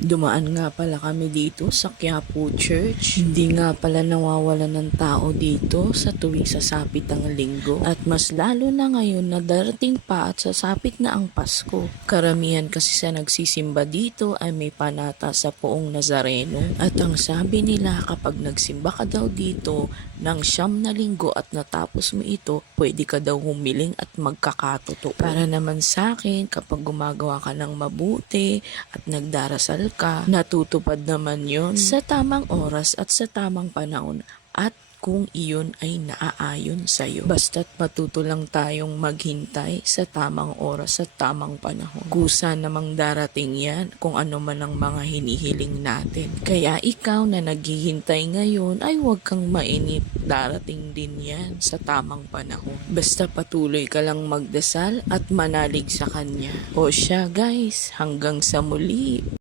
Dumaan nga pala kami dito sa Quiapo Church. Hindi nga pala nawawalan ng tao dito sa tuwing sasapit ang linggo. At mas lalo na ngayon na darating pa at sasapit na ang Pasko. Karamihan kasi sa nagsisimba dito ay may panata sa Poong Nazareno. At ang sabi nila kapag nagsimba ka daw dito ng 9 na linggo at natapos mo ito, pwede ka daw humiling at magkakatotoo. Para naman sa akin, kapag gumagawa ka ng mabuti at nagdarasal ka, natutupad naman yon sa tamang oras at sa tamang panahon at kung iyon ay naaayon sa'yo. Basta't matuto lang tayong maghintay sa tamang oras at tamang panahon. Kusa namang darating yan kung ano man ang mga hinihiling natin. Kaya ikaw na naghihintay ngayon ay huwag kang mainip. Darating din yan sa tamang panahon. Basta patuloy ka lang magdasal at manalig sa Kanya. O siya guys, hanggang sa muli.